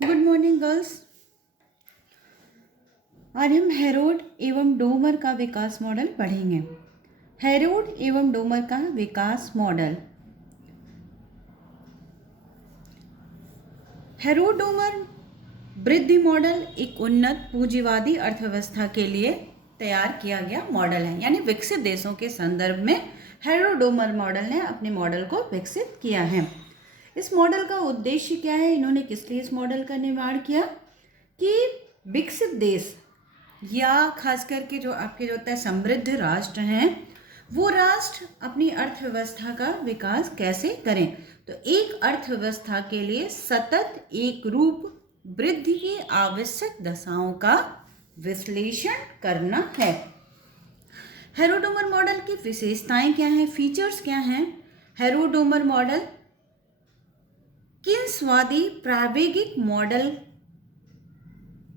Good morning girls. आज हम Herod एवं डोमर का विकास मॉडल पढ़ेंगे। हेरोड एवं डोमर का विकास मॉडल। हेरोड डोमर वृद्धि मॉडल एक उन्नत पूंजीवादी अर्थव्यवस्था के लिए तैयार किया गया मॉडल है, यानी विकसित देशों के संदर्भ में हेरोड डोमर मॉडल ने अपने मॉडल को विकसित किया है। इस मॉडल का उद्देश्य क्या है? इन्होंने किस लिए इस मॉडल का निर्माण किया कि विकसित देश या खास करके जो आपके जो होता है समृद्ध राष्ट्र हैं, वो राष्ट्र अपनी अर्थव्यवस्था का विकास कैसे करें। तो एक अर्थव्यवस्था के लिए सतत एक रूप वृद्धि की आवश्यक दशाओं का विश्लेषण करना है। हेरोड डोमर मॉडल की विशेषताएं क्या हैं, फीचर्स क्या हैं? हेरोड डोमर मॉडल किन्सवादी प्रायोगिक मॉडल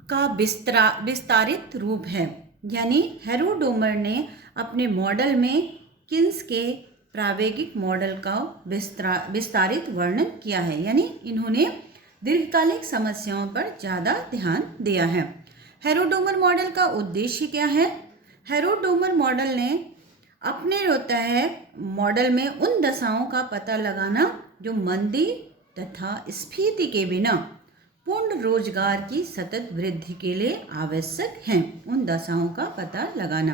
का विस्तारित रूप है, यानी हेरोड डोमर ने अपने मॉडल में किन्स के प्रायोगिक मॉडल का विस्तारित वर्णन किया है, यानी इन्होंने दीर्घकालिक समस्याओं पर ज़्यादा ध्यान दिया है। हेरोड डोमर मॉडल का उद्देश्य क्या है? हेरोड डोमर मॉडल ने अपने होता है मॉडल में उन दशाओं का पता लगाना जो मंदी तथा स्फीति के बिना पूर्ण रोजगार की सतत वृद्धि के लिए आवश्यक हैं, उन दशाओं का पता लगाना।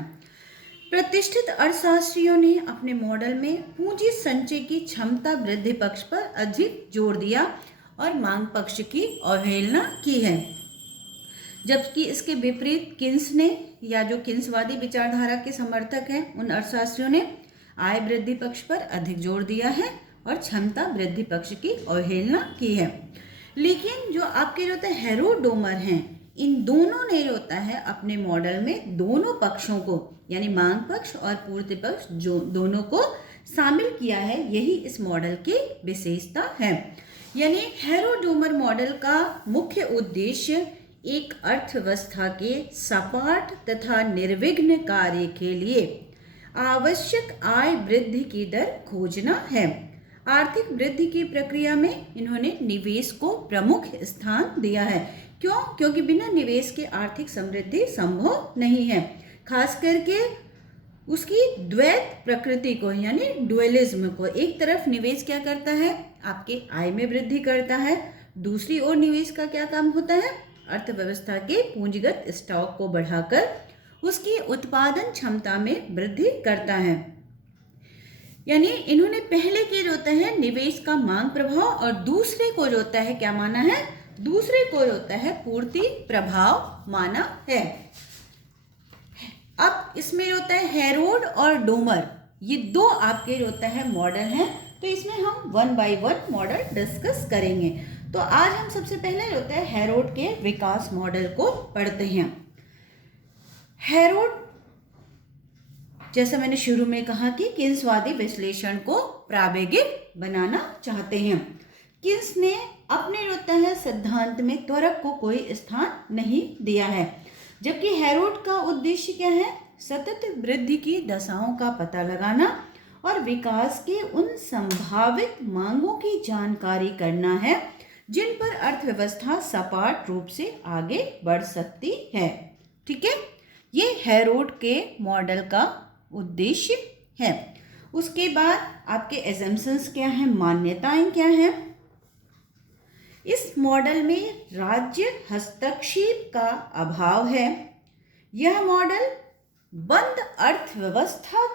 प्रतिष्ठित अर्थशास्त्रियों ने अपने मॉडल में पूंजी संचय की क्षमता वृद्धि पक्ष पर अधिक जोर दिया और मांग पक्ष की अवहेलना की है, जबकि इसके विपरीत किन्स ने, या जो किन्सवादी विचारधारा के समर्थक हैं, उन अर्थशास्त्रियों ने आय वृद्धि पक्ष पर अधिक जोर दिया है और क्षमता वृद्धि पक्ष की अवहेलना की है। लेकिन जो आपके जो होते हैं हेरोड डोमर हैं, इन दोनों ने जो होता है अपने मॉडल में दोनों पक्षों को, यानी मांग पक्ष और पूर्ति पक्ष, जो दोनों को शामिल किया है। यही इस मॉडल की विशेषता है। यानी हेरोड डोमर मॉडल का मुख्य उद्देश्य एक अर्थव्यवस्था के सपाट तथा निर्विघ्न कार्य के लिए आवश्यक आय वृद्धि की दर खोजना है। आर्थिक वृद्धि की प्रक्रिया में इन्होंने निवेश को प्रमुख स्थान दिया है। क्यों? क्योंकि बिना निवेश के आर्थिक समृद्धि संभव नहीं है। खास करके उसकी द्वैत प्रकृति को, यानी डुअलिज्म को, एक तरफ निवेश क्या करता है, आपके आय में वृद्धि करता है, दूसरी ओर निवेश का क्या काम होता है, अर्थव्यवस्था के पूंजीगत स्टॉक को बढ़ाकर उसकी उत्पादन क्षमता में वृद्धि करता है। यानी इन्होंने पहले के जो होता है निवेश का मांग प्रभाव और दूसरे को जो होता है क्या माना है, दूसरे को जो होता है पूर्ति प्रभाव माना है। अब इसमें जो होता है हेरोड और डोमर, ये दो आपके जो होता है मॉडल हैं, तो इसमें हम 1 बाय 1 मॉडल डिस्कस करेंगे। तो आज हम सबसे पहले जो होता है हेरोड के विकास मॉडल को पढ़ते हैं। हेरोड, जैसा मैंने शुरू में कहा कि किन्सवादी विश्लेषण को प्रायोगिक बनाना चाहते हैं। किन्स ने अपने जो होता है सिद्धांत में त्वरक को कोई स्थान नहीं दिया है, जबकि हेरोड का उद्देश्य क्या है, सतत वृद्धि की दशाओं का पता लगाना और विकास के उन संभावित मांगों की जानकारी करना है जिन पर अर्थव्यवस्था सपाट रूप से आगे बढ़ सकती है। ठीक है, ये हेरोड के मॉडल का उद्देश्य है। उसके बाद आपके एजम्पशंस क्या हैं, मान्यताएं क्या हैं। इस मॉडल में राज्य हस्तक्षेप का अभाव है। यह मॉडल बंद अर्थव्यवस्था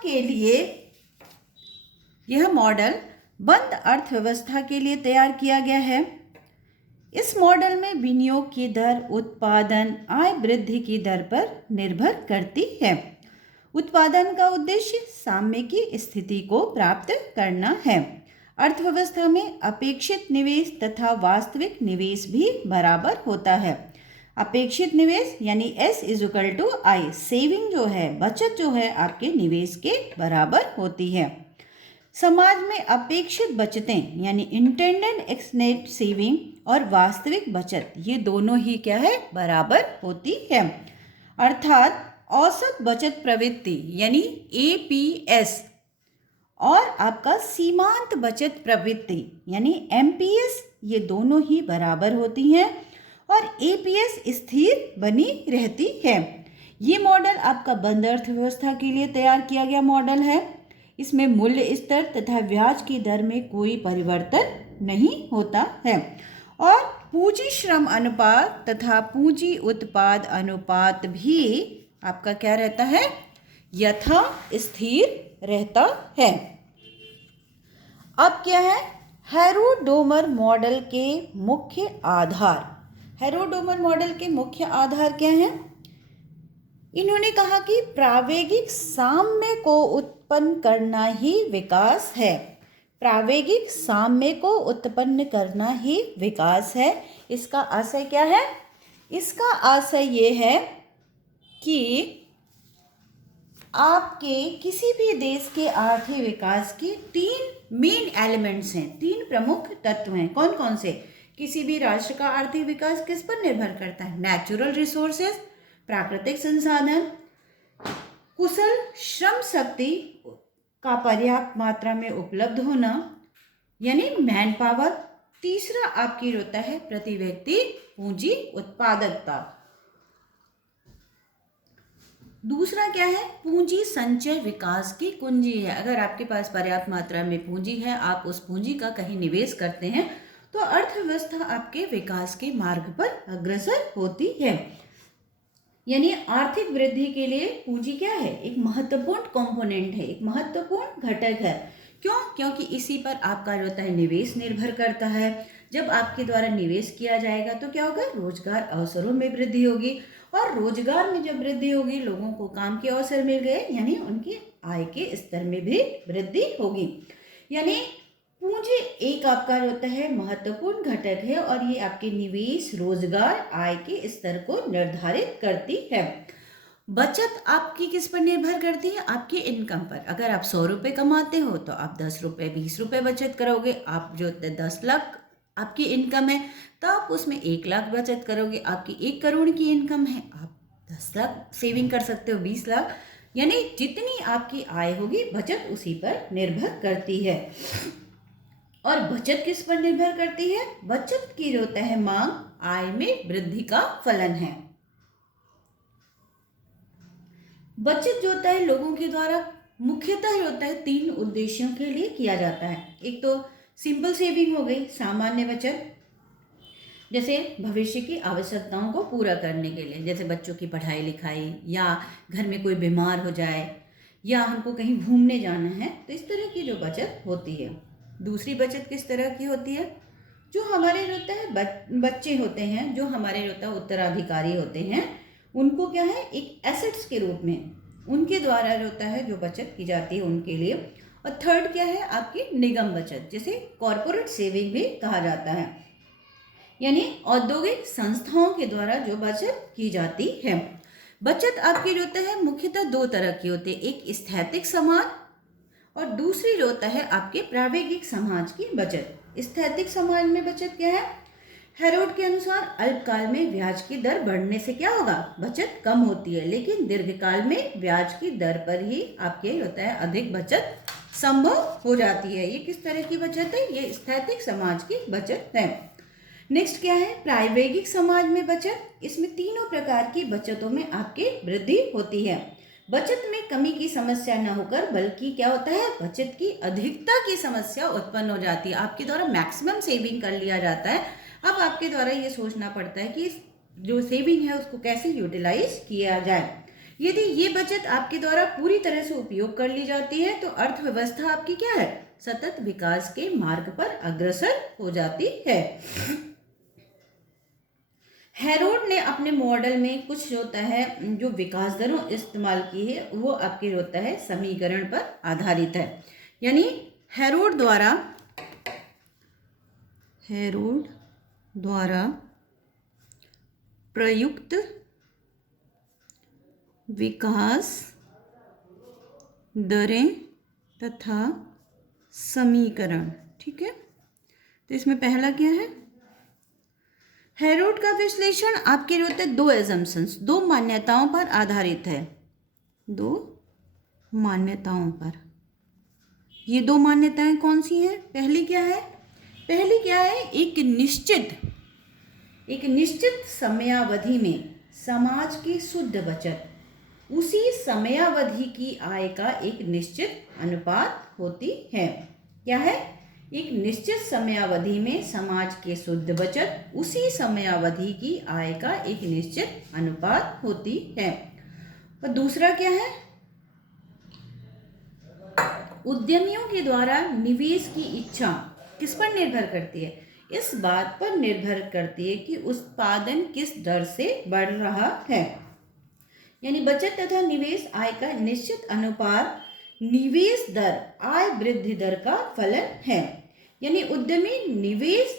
के लिए तैयार किया गया है। इस मॉडल में विनियोग की दर उत्पादन आय वृद्धि की दर पर निर्भर करती है। उत्पादन का उद्देश्य साम्य की स्थिति को प्राप्त करना है। अर्थव्यवस्था में अपेक्षित निवेश तथा वास्तविक निवेश भी बराबर होता है। अपेक्षित निवेश यानी S=I, सेविंग जो है, बचत जो है आपके निवेश के बराबर होती है। समाज में अपेक्षित बचतें यानी इंटेंडेड एक्सनेट सेविंग और वास्तविक बचत, ये दोनों ही क्या है, बराबर होती है। अर्थात औसत बचत प्रवृत्ति यानी APS और आपका सीमांत बचत प्रवृत्ति यानी MPS, ये दोनों ही बराबर होती हैं और एपीएस स्थिर बनी रहती है। ये मॉडल आपका बंद अर्थव्यवस्था के लिए तैयार किया गया मॉडल है। इसमें मूल्य स्तर तथा ब्याज की दर में कोई परिवर्तन नहीं होता है और पूंजी श्रम अनुपात तथा पूंजी उत्पाद अनुपात भी आपका क्या रहता है, यथा स्थिर रहता है। अब क्या है, हेरोडोमर मॉडल के मुख्य आधार। हेरोडोमर मॉडल के मुख्य आधार क्या हैं? इन्होंने कहा कि प्रावेगिक साम्य को उत्पन्न करना ही विकास है। प्रावेगिक साम्य को उत्पन्न करना ही विकास है। इसका आशय क्या है? इसका आशय ये है कि आपके किसी भी देश के आर्थिक विकास के 3 मेन एलिमेंट्स हैं, 3 प्रमुख तत्व हैं। कौन कौन से? किसी भी राष्ट्र का आर्थिक विकास किस पर निर्भर करता है? नेचुरल रिसोर्सेज, प्राकृतिक संसाधन, कुशल श्रम शक्ति का पर्याप्त मात्रा में उपलब्ध होना यानी मैन पावर। तीसरा आपकी होता है प्रति व्यक्ति पूंजी उत्पादकता। दूसरा क्या है? पूंजी संचय विकास की कुंजी है। अगर आपके पास पर्याप्त मात्रा में पूंजी है, आप उस पूंजी का कहीं निवेश करते हैं तो अर्थव्यवस्था आपके विकास के मार्ग पर अग्रसर होती है। यानी आर्थिक वृद्धि के लिए पूंजी क्या है? एक महत्वपूर्ण कंपोनेंट है, एक महत्वपूर्ण घटक है। क्यों? क्योंकि इसी पर आपका जो होता है निवेश निर्भर करता है। जब आपके द्वारा निवेश किया जाएगा तो क्या होगा? रोजगार अवसरों में वृद्धि होगी और रोजगार में जब वृद्धि होगी, लोगों को काम के अवसर मिल गए यानी उनकी आय के स्तर में भी वृद्धि होगी। यानी पूंजी एक आपका होता है महत्वपूर्ण घटक है और ये आपके निवेश, रोजगार, आय के स्तर को निर्धारित करती है। बचत आपकी किस पर निर्भर करती है? आपकी इनकम पर। अगर आप 100 रुपये कमाते हो तो आप 10 रुपये, 20 रुपये बचत करोगे। आप जो 10 लाख आपकी इनकम है तो आप उसमें 1 लाख बचत करोगे। आपकी 1 करोड़ की इनकम है, आप 10 लाख सेविंग कर सकते हो, 20 लाख। यानी जितनी आपकी आय होगी बचत उसी पर निर्भर करती है। और बचत किस पर निर्भर करती है? बचत की जो होता है मांग आय में वृद्धि का फलन है। बचत जो होता है लोगों के द्वारा मुख्यतः होता है 3 उद्देश्यों के लिए किया जाता है। एक तो सिंपल सेविंग हो गई, सामान्य बचत, जैसे भविष्य की आवश्यकताओं को पूरा करने के लिए, जैसे बच्चों की पढ़ाई लिखाई या घर में कोई बीमार हो जाए या हमको कहीं घूमने जाना है, तो इस तरह की जो बचत होती है। दूसरी बचत किस तरह की होती है? जो हमारे होता है बच्चे होते हैं, जो हमारे होता है उत्तराधिकारी होते हैं, उनको क्या है एक एसेट्स के रूप में उनके द्वारा होता है जो बचत की जाती है उनके लिए। और थर्ड क्या है? आपकी निगम बचत, जिसे कॉरपोरेट सेविंग भी कहा जाता है, यानी औद्योगिक संस्थाओं के द्वारा जो बचत की जाती है। बचत आपकी जो होता है मुख्यतः 2 तरह की होती है, एक स्थैतिक समाज और दूसरी जो होता है आपके प्रावेगिक समाज की बचत। स्थैतिक समाज में बचत क्या है? हेरोड के अनुसार अल्पकाल में ब्याज की दर बढ़ने से क्या होगा? बचत कम होती है, लेकिन दीर्घकाल में ब्याज की दर पर ही आपके होता है अधिक बचत संभव हो जाती है। ये किस तरह की बचत है? ये स्थैतिक समाज की बचत है। नेक्स्ट क्या है? प्रावेगिक समाज में बचत। इसमें तीनों प्रकार की बचतों में आपकी वृद्धि होती है। बचत में कमी की समस्या न होकर बल्कि क्या होता है? बचत की अधिकता की समस्या उत्पन्न हो जाती है। आपके द्वारा मैक्सिमम सेविंग कर लिया जाता है। अब आपके द्वारा ये सोचना पड़ता है कि जो सेविंग है उसको कैसे यूटिलाइज किया जाए। यदि ये बचत आपके द्वारा पूरी तरह से उपयोग कर ली जाती है तो अर्थव्यवस्था आपकी क्या है? सतत विकास के मार्ग पर अग्रसर हो जाती है। हेरोड ने अपने मॉडल में कुछ होता है जो विकास दरों इस्तेमाल की है, वो आपके होता है समीकरण पर आधारित है। यानी हेरोड द्वारा प्रयुक्त विकास दरें तथा समीकरण, ठीक है। तो इसमें पहला क्या है? हेरोड का विश्लेषण आपके होते हैं 2 एजम्पशंस, 2 मान्यताओं पर आधारित है। 2 मान्यताओं पर। ये 2 मान्यताएं कौन सी हैं? पहली क्या है? एक एक निश्चित समयावधि में समाज की शुद्ध बचत उसी समयावधि की आय का एक निश्चित अनुपात होती है। क्या है? एक निश्चित समयावधि में समाज की शुद्ध बचत उसी समयावधि की आय का एक निश्चित अनुपात होती है। और दूसरा क्या है? उद्यमियों के द्वारा निवेश की इच्छा किस पर निर्भर करती है? इस बात पर निर्भर करती है कि उत्पादन किस दर से बढ़ रहा है। यानी बचत तथा निवेश आय का निश्चित अनुपात निवेश दर आय वृद्धि दर का फलन है। यानी उद्यमी निवेश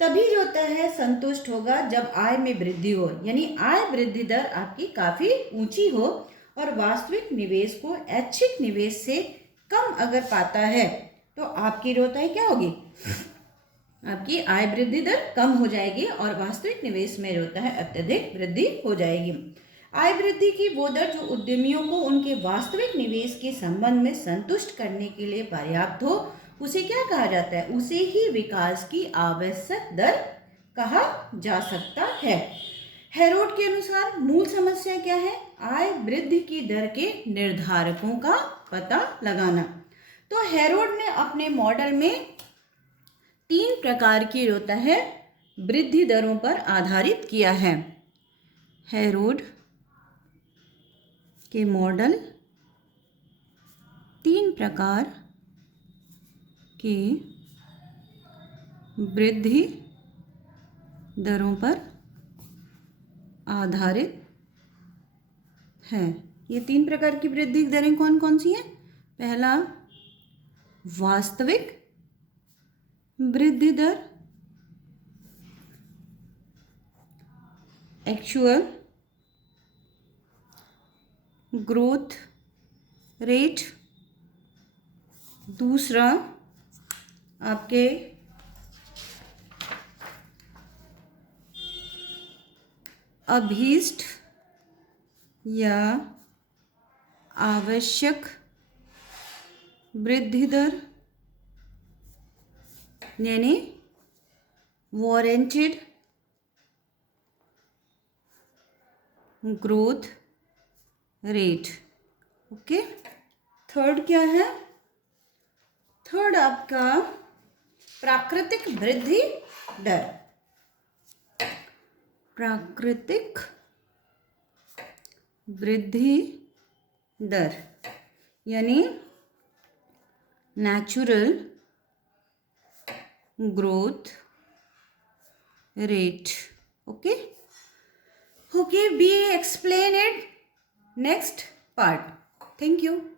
तभी जो होता है संतुष्ट होगा जब आय में वृद्धि हो, यानी आय वृद्धि दर आपकी काफी ऊंची हो और वास्तविक निवेश को ऐच्छिक निवेश से कम अगर पाता है तो आपकी रोता है क्या होगी? आपकी आय वृद्धि दर कम हो जाएगी और वास्तविक निवेश में होता है अत्यधिक वृद्धि हो जाएगी। आय वृद्धि की वो दर जो उद्यमियों को उनके वास्तविक निवेश के संबंध में संतुष्ट करने के लिए पर्याप्त हो, उसे क्या कहा जाता है? उसे ही विकास की आवश्यक दर कहा जा सकता है। हेरोड के अनुसार मूल समस्या क्या है? आय वृद्धि की दर के निर्धारकों का पता लगाना। तो हेरोड ने अपने मॉडल में 3 प्रकार की होता है वृद्धि दरों पर आधारित किया है। हेरोड के मॉडल 3 प्रकार के वृद्धि दरों पर आधारित है। ये 3 प्रकार की वृद्धि दरें कौन कौन सी हैं? पहला वास्तविक वृद्धि दर, एक्चुअल ग्रोथ रेट, दूसरा आपके अभीष्ट या आवश्यक वृद्धि दर यानी warranted growth rate. Okay, third क्या है? थर्ड आपका प्राकृतिक वृद्धि दर। प्राकृतिक वृद्धि दर यानी natural growth rate. Okay, we explain it next part. Thank you.